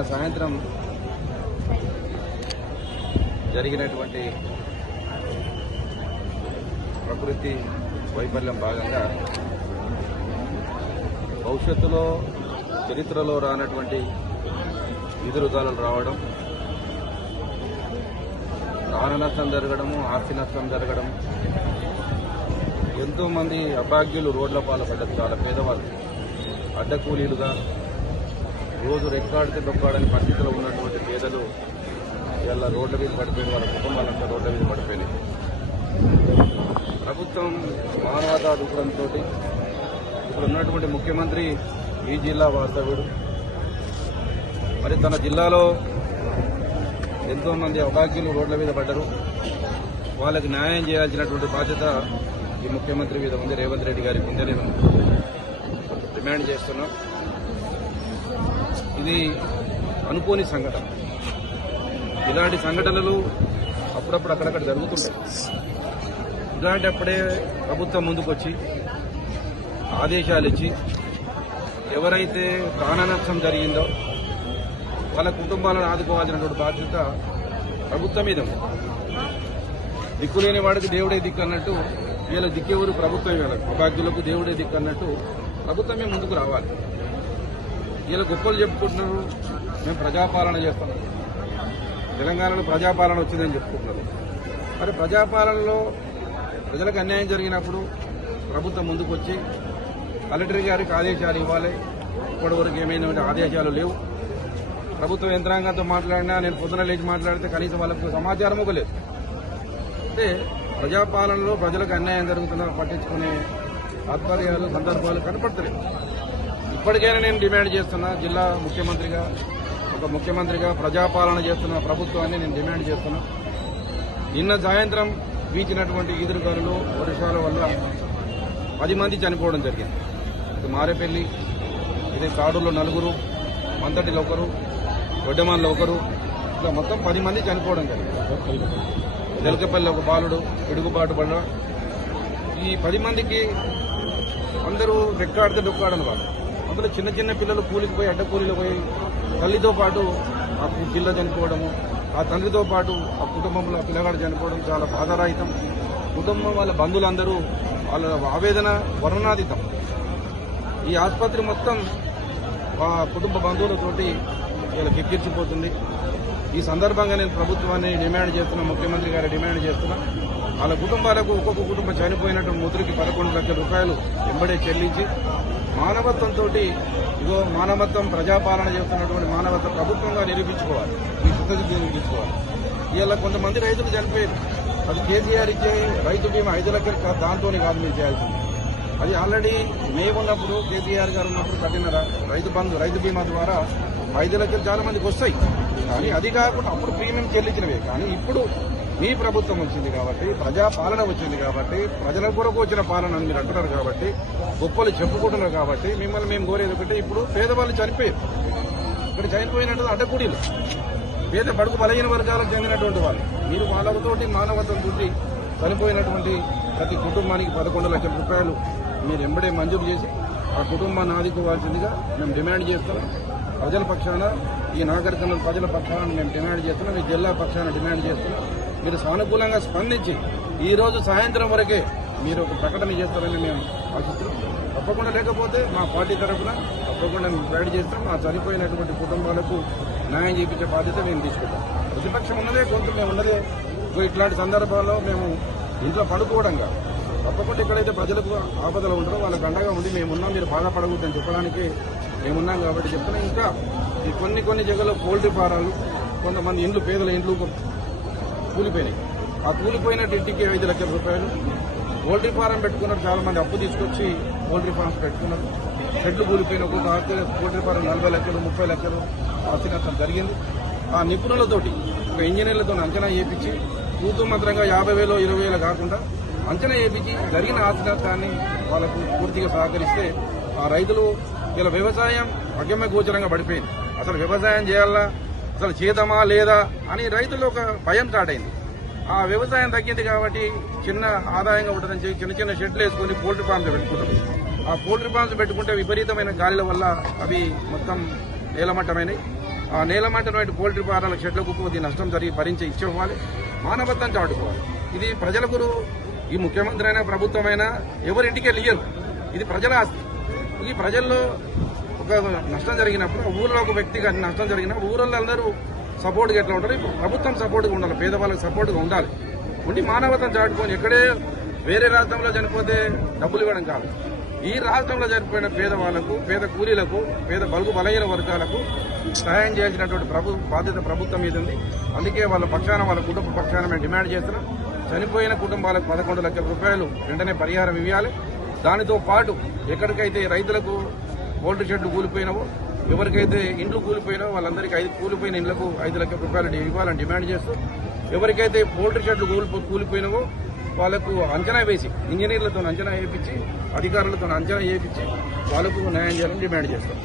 సాయంత్రం జరిగినటువంటి ప్రకృతి వైఫల్యం భాగంగా భవిష్యత్తులో చరిత్రలో రానటువంటి ఎదురుగాలు రావడం, ప్రాణ నష్టం జరగడము, ఆస్తి నష్టం జరగడం, ఎంతోమంది అభాగ్యులు రోడ్ల పాల్పడ్డారు. చాలా పేదవాళ్ళు అడ్డకూలీలుగా రోజు రెక్కాడితే డొక్కాడని పరిస్థితిలో ఉన్నటువంటి పేదలు ఇలా రోడ్ల మీద పడిపోయిన వాళ్ళ కుటుంబాలంతా రోడ్ల మీద పడిపోయినాయి. ప్రభుత్వం మానవతా దృక్పథంతో ఇప్పుడు ఉన్నటువంటి ముఖ్యమంత్రి ఈ జిల్లా వాస్తవ్యుడు. మరి తన జిల్లాలో ఎంతోమంది అభాగ్యులు రోడ్ల మీద పడ్డారు. వాళ్ళకి న్యాయం చేయాల్సినటువంటి బాధ్యత ఈ ముఖ్యమంత్రి మీద ఉంది, రేవంత్ రెడ్డి గారికి ఉంది. నేను డిమాండ్ చేస్తున్నా. ఇది అనుకోని సంఘటన. ఇలాంటి సంఘటనలు అప్పుడప్పుడు అక్కడక్కడ జరుగుతుంటాయి. ఇలాంటప్పుడే ప్రభుత్వం ముందుకొచ్చి ఆదేశాలు ఇచ్చి ఎవరైతే ప్రాణ నష్టం జరిగిందో వాళ్ళ కుటుంబాలను ఆదుకోవాల్సినటువంటి బాధ్యత ప్రభుత్వం మీద ఉంది. దిక్కులేని వాడికి దేవుడే దిక్కు అన్నట్టు వీళ్ళ దిక్కెవరు ప్రభుత్వం, వీళ్ళ అభాగ్యులకు దేవుడే దిక్కు అన్నట్టు ప్రభుత్వమే ముందుకు రావాలి. వీళ్ళు గొప్పలు చెప్పుకుంటున్నారు, మేము ప్రజాపాలన చేస్తాం, తెలంగాణలో ప్రజాపాలన వచ్చిందని చెప్పుకుంటున్నారు. మరి ప్రజాపాలనలో ప్రజలకు అన్యాయం జరిగినప్పుడు ప్రభుత్వం ముందుకు వచ్చి కలెక్టర్ గారికి ఆదేశాలు ఇవ్వాలి. ఇప్పటివరకు ఏమైనా ఆదేశాలు లేవు. ప్రభుత్వ యంత్రాంగంతో మాట్లాడినా, నేను పొద్దున లేచి మాట్లాడితే కనీసం వాళ్ళకు సమాచారం ఇవ్వలేదు. అంటే ప్రజాపాలనలో ప్రజలకు అన్యాయం జరుగుతున్నా పట్టించుకునే తాత్పర్యాలు, సందర్భాలు కనపడతలేదు. ఇప్పటికైనా నేను డిమాండ్ చేస్తున్నా, జిల్లా ముఖ్యమంత్రిగా, ఒక ముఖ్యమంత్రిగా ప్రజాపాలన చేస్తున్న ప్రభుత్వాన్ని నేను డిమాండ్ చేస్తున్నా. నిన్న సాయంత్రం వీచినటువంటి ఈదురుగాలులు, వర్షాల వల్ల 10 మంది చనిపోవడం జరిగింది. ఇది మారేపల్లి, ఇది కాడూరులో 4, మంతటిలో 1, గొడ్డమాన్లో 1, ఇలా మొత్తం 10 మంది చనిపోవడం జరిగింది. వెలకపల్లి ఒక బాలుడు పిడుగుబాటు పడ్డ. ఈ 10 మందికి అందరూ రెక్కాడితే డొక్కాడని వాళ్ళు. అందులో చిన్న చిన్న పిల్లలు కూలికి పోయి, అడ్డకూలీలు పోయి, తల్లితో పాటు ఆ పిల్ల చనిపోవడము, ఆ తండ్రితో పాటు ఆ కుటుంబంలో ఆ పిల్లగాడు చనిపోవడం చాలా బాధారహితం. కుటుంబం వాళ్ళ బంధువులందరూ వాళ్ళ ఆవేదన వర్ణనాతీతం. ఈ ఆసుపత్రి మొత్తం ఆ కుటుంబ బంధువులతోటి వీళ్ళకి ఎక్కిర్చిపోతుంది. ఈ సందర్భంగా నేను ప్రభుత్వాన్ని డిమాండ్ చేస్తున్నా, ముఖ్యమంత్రి గారి డిమాండ్ చేస్తున్నా. వాళ్ళ కుటుంబాలకు ఒక్కొక్క కుటుంబం చనిపోయినట్టు ముద్రికి 11 లక్షల రూపాయలు వెంబడే చెల్లించి మానవత్వంతో, ఇగో మానవత్వం, ప్రజాపాలన చేస్తున్నటువంటి మానవత్వం ప్రభుత్వంగా నిరూపించుకోవాలి, ఈ చిత్తశుద్ధి నిరూపించుకోవాలి. ఇలా కొంతమంది రైతులు చనిపోయారు. అది కేసీఆర్ ఇచ్చే రైతు బీమా 5 లక్షలు దాంతో కాదు మీరు చేయాల్సింది. అది ఆల్రెడీ మేమున్నప్పుడు, కేసీఆర్ గారు ఉన్నప్పుడు కట్టిన రైతు బీమా ద్వారా 5 లక్షలు చాలా మందికి వస్తాయి. కానీ అది కాకుండా అప్పుడు ప్రీమియం చెల్లించినవే. కానీ ఇప్పుడు మీ ప్రభుత్వం వచ్చింది కాబట్టి, ప్రజాపాలన వచ్చింది కాబట్టి, ప్రజల కొరకు వచ్చిన పాలన అని మీరు అంటున్నారు కాబట్టి, గొప్పలు చెప్పుకుంటున్నారు కాబట్టి, మిమ్మల్ని మేము కోరేది ఒకటి, ఇప్పుడు పేదవాళ్ళు చనిపోయారు. ఇక్కడ చనిపోయినట్టు అడ్డకూడీలు, పేద బడుగు బలహీన వర్గాలకు చెందినటువంటి వాళ్ళు. మీరు వాళ్ళతోటి మానవత్వంతో చనిపోయినటువంటి ప్రతి కుటుంబానికి 11 లక్షల రూపాయలు మీరు ఎంబడే మంజూరు చేసి ఆ కుటుంబాన్ని ఆదుకోవాల్సిందిగా మేము డిమాండ్ చేస్తున్నాం. ప్రజల పక్షాన, ఈ నాగరికర్నూలు ప్రజల పక్షాన మేము డిమాండ్ చేస్తున్నాం. ఈ జిల్లా పక్షాన డిమాండ్ చేస్తున్నాం. మీరు సానుకూలంగా స్పందించి ఈ రోజు సాయంత్రం వరకే మీరు ఒక ప్రకటన చేస్తారని మేము ఆశిస్తున్నాం. తప్పకుండా లేకపోతే మా పార్టీ తరఫున తప్పకుండా మేము ప్రొవైడ్ చేస్తాం. ఆ చనిపోయినటువంటి కుటుంబాలకు న్యాయం చేయించే బాధ్యత మేము తీసుకుంటాం. ప్రతిపక్షం ఉన్నదే, కొంచెం మేము ఉన్నదే. ఇట్లాంటి సందర్భాల్లో మేము ఇంట్లో పడుకోవడంగా తప్పకుండా ఎక్కడైతే ప్రజలకు ఆపదలు ఉంటారో వాళ్ళకి అండగా ఉండి మేమున్నాం, మీరు బాధపడకూడదని చెప్పడానికి మేమున్నాం కాబట్టి చెప్తున్నాం. ఇంకా ఈ కొన్ని జగల్లో పౌల్ట్రీ ఫారాలు, కొంతమంది ఇండ్లు, పేదల ఇండ్లు కూలిపోయినాయి. ఆ కూలిపోయినట్టు ఇంటికి 5 లక్షల రూపాయలు. పౌల్ట్రీ ఫారం పెట్టుకున్నారు, చాలా మంది అప్పు తీసుకొచ్చి పౌల్ట్రీ ఫార్మ్స్ పెట్టుకున్నారు. షెడ్లు కూలిపోయిన ఒక్కొక్క పౌల్ట్రీ ఫారం 40 లక్షలు, 30 లక్షలు ఆస్తి నష్టం జరిగింది. ఆ నిపుణులతోటి, ఒక ఇంజనీర్లతో అంచనా చేయించి తూతు మంత్రంగా 50,000, 20,000 కాకుండా అంచనా చేయించి జరిగిన ఆస్తి నష్టాన్ని వాళ్ళకు పూర్తిగా సహకరిస్తే ఆ రైతులు ఇలా వ్యవసాయం అగమ్య గోచరంగా పడిపోయింది. అసలు వ్యవసాయం చేయాలా, అసలు చేద్దామా లేదా అని రైతుల్లో ఒక భయం స్టార్ట్ అయింది. ఆ వ్యవసాయం తగ్గింది కాబట్టి చిన్న ఆదాయంగా ఉంటుందని చెప్పి చిన్న చిన్న షెడ్లు వేసుకుని పోల్ట్రీ ఫార్మ్స్ పెట్టుకుంటారు. ఆ పోల్ట్రీ ఫార్మ్స్ పెట్టుకుంటే విపరీతమైన గాలిల వల్ల అవి మొత్తం నేలమట్టమైనవి. ఆ నేలమంటటువంటి పోల్ట్రీ ఫారాల షెడ్లకు కొద్ది నష్టం జరిగి భరించి ఇచ్చేవ్వాలి, మానవత్వం చాటుకోవాలి. ఇది ప్రజలకు, ఈ ముఖ్యమంత్రి అయినా ప్రభుత్వమైనా ఎవరింటికి వెళ్ళరు. ఇది ప్రజల ఆస్తి. ఈ ప్రజల్లో ఒక నష్టం జరిగినప్పుడు, ఊళ్ళో ఒక వ్యక్తికి నష్టం జరిగినా ఊళ్ళో అందరూ సపోర్ట్గా ఎట్లా ఉంటారు, ఇప్పుడు ప్రభుత్వం సపోర్ట్గా ఉండాలి, పేదవాళ్ళకి సపోర్ట్గా ఉండాలి. ఉండి మానవత్వం చాటుకొని ఎక్కడే వేరే రాష్ట్రంలో చనిపోతే డబ్బులు ఇవ్వడం కాదు, ఈ రాష్ట్రంలో చనిపోయిన పేదవాళ్లకు, పేద కూలీలకు, పేద బలుగు బలహీన వర్గాలకు సహాయం చేయాల్సినటువంటి బాధ్యత ప్రభుత్వం మీద ఉంది. అందుకే వాళ్ళ పక్షాన, వాళ్ళ కుటుంబ పక్షాన మేము డిమాండ్ చేస్తున్నాం. చనిపోయిన కుటుంబాలకు 11 లక్షల రూపాయలు వెంటనే పరిహారం ఇవ్వాలి. దానితో పాటు ఎక్కడికైతే రైతులకు పోల్ట్రీ షెడ్లు కూలిపోయినావో, ఎవరికైతే ఇండ్లు కూలిపోయినావో వాళ్ళందరికీ కూలిపోయిన ఇండ్లకు 5 లక్షల రూపాయలు ఇవ్వాలని డిమాండ్ చేస్తూ, ఎవరికైతే పోల్ట్రీ షెడ్లు కూలిపోయినావో వాళ్ళకు అంచనా వేసి, ఇంజనీర్లతో అంచనా వేయించి, అధికారులతో అంచనా వేయించి వాళ్ళకు న్యాయం చేయాలని డిమాండ్ చేస్తాం.